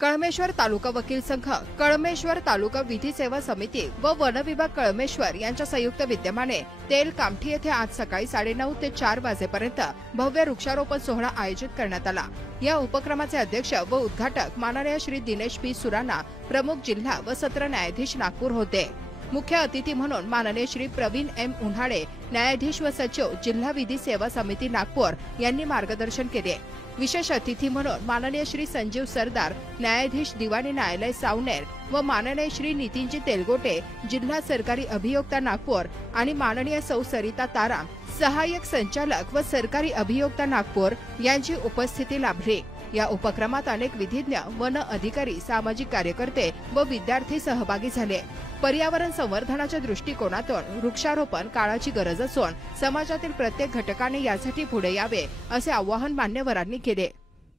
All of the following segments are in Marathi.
कळमेश्वर तालुका वकील संघ, कळमेश्वर तालुका विधी सेवा समिती व वन विभाग कळमेश्वर यांच्या संयुक्त विद्यमाने तेल कामठी येथे आज सकाळी 9:30 ते 4 वाजेपर्यंत भव्य वृक्षारोपण सोहळा आयोजित करण्यात आला। या उपक्रमाचे अध्यक्ष व उद्घाटक माननीय श्री दिनेश पी सुराणा, प्रमुख जिल्हा व सत्र न्यायाधीश नागपूर होते। मुख्य अतिथी म्हणून माननीय श्री प्रवीण एम उन्हाळे, न्यायाधीश व सचिव, जिल्हा विधी सेवा समिती नागपूर यांनी मार्गदर्शन केले। विशेष अतिथी म्हणून माननीय श्री संजीव सरदार, न्यायाधीश दिवाणी न्यायालय सावनेर व माननीय श्री नितीनजी तेलगोटे, जिल्हा सरकारी अभियोक्ता नागपूर आणि माननीय सौ सरिता ताराम, सहाय्यक संचालक व सरकारी अभियोक्ता नागपूर यांची उपस्थिती लाभली। या उपक्रमात अनेक विधिज्ञ, वन अधिकारी, सामाजिक कार्यकर्ते व विद्यार्थी सहभागी झाले। पर्यावरण संवर्धनाच्या दृष्टिकोनातून वृक्षारोपण काळाची गरज असून समाजातील प्रत्येक घटकाने यासाठी पुढे यावे असे आवाहन मान्यवरांनी केले।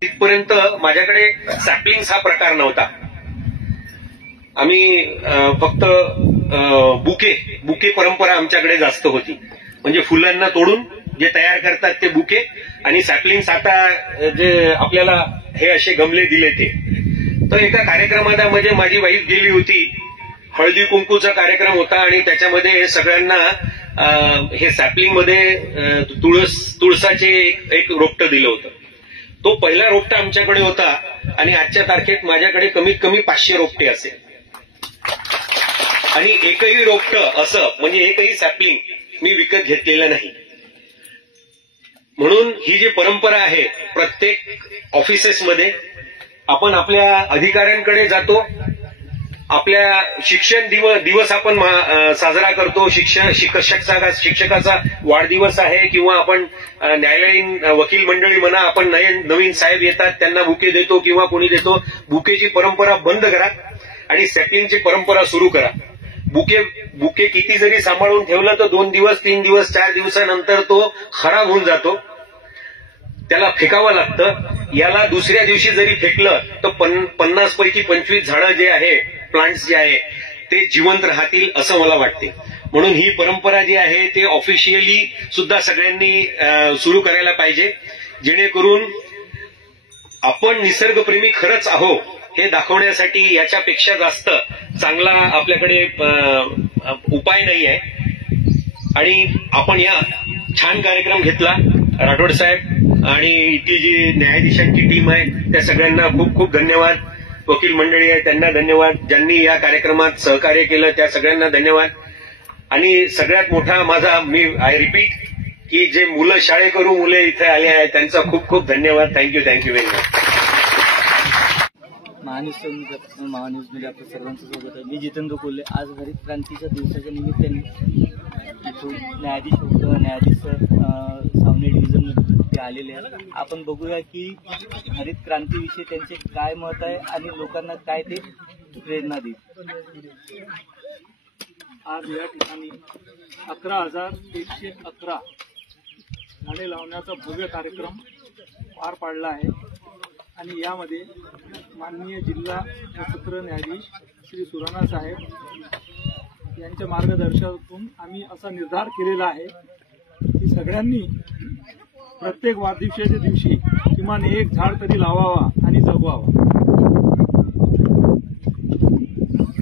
इथपर्यंत माझ्याकडे सॅपलिंग्स हा प्रकार नव्हता। आम्ही फक्त बुके परंपरा आमच्याकडे जास्त होती, म्हणजे फुलांना तोडून जे तयार करतात ते बुके आणि सॅपलिंग्स आता जे आपल्याला हे असे गमले दिले ते। तर एका कार्यक्रमामध्ये माझी वाईफ गेली होती, हळदी कुंकूचा कार्यक्रम होता आणि त्याच्यामध्ये सगळ्यांना हे सॅपलिंग मध्ये तुळसाचे एक रोपटं दिलं होतं। तो पहिला रोपटा आमच्याकडे होता आणि आजच्या तारखेत माझ्याकडे कमीत कमी 500 रोपटे असेल आणि एकही रोपटं असं म्हणजे एकही सॅपलिंग मी विकत घेतलेलं नाही। म्हणून ही जी परंपरा आहे, प्रत्येक ऑफिसेसमध्ये आपण आपल्या अधिकाऱ्यांकडे जातो, आपल्या शिक्षण दिवस आपण साजरा करतो, शिक्षकाचा वाढदिवस आहे किंवा आपण न्यायालयीन वकील मंडळी म्हणा, आपण नवीन साहेब येतात त्यांना बुके देतो किंवा कोणी देतो। बुकेची परंपरा बंद करा आणि सॅपलिंगची परंपरा सुरू करा। बुके किती जरी सांभाळून ठेवलं तर 2 दिवस, 3 दिवस, 4 दिवसानंतर तो खराब होऊन जातो, त्याला फेकावं लागतं। याला दुसऱ्या दिवशी जरी फेकलं तर 50 पैकी 25 झाडं जे आहे, प्लांट्स जे आहे ते जिवंत राहतील असं मला वाटते। म्हणून ही परंपरा जी आहे ते ऑफिशियली सुद्धा सगळ्यांनी सुरू करायला पाहिजे, जेणेकरून आपण निसर्गप्रेमी खरंच आहोत हे दाखवण्यासाठी याच्यापेक्षा जास्त चांगला आपल्याकडे उपाय नाही आहे। आणि आपण या छान कार्यक्रम घेतला, राठोड साहेब आणि इथली जी न्यायाधीशांची टीम आहे त्या सगळ्यांना खूप खूप धन्यवाद। वकील मंडळी आहे त्यांना धन्यवाद, ज्यांनी या कार्यक्रमात सहकार्य केलं त्या सगळ्यांना धन्यवाद। आणि सगळ्यात मोठा माझा आय रिपीट की जे मुलं शाळेकरू मुले इथे आले आहेत त्यांचा खूप खूप धन्यवाद। Thank you very much. महान्यूज मध्ये आपल्या सर्वांचं स्वागत आहे। मी जितेंद्र कोल्हे। आज हरित क्रांतीच्या दिवसाच्या निमित्ताने इथून न्यायाधीश सावनेर डिव्हिजन ते आलेले आहेत। आपण बघूया की हरित क्रांतीविषयी त्यांचे काय मत आहे आणि लोकांना काय ते प्रेरणा देईल। आज या ठिकाणी 11,111 झाडे लावण्याचा भव्य कार्यक्रम पार पाडला आहे आणि यामध्ये माननीय जिल्हा सत्र न्यायाधीश श्री सुराणा साहेब यांच्या मार्गदर्शनातून आम्ही असा निर्धार केलेला आहे की सगळ्यांनी प्रत्येक वाढदिवसाच्या दिवशी किमान 1 झाड तरी लावावा आणि जगवावा।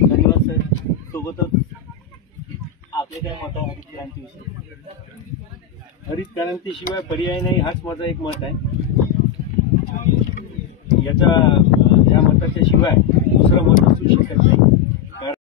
धन्यवाद सर। सोबतच आपले काय मत आहे हरित क्रांतीविषयी? हरित क्रांतीशिवाय पर्याय नाही हाच माझा एक मत आहे। या मताच्या शिवाय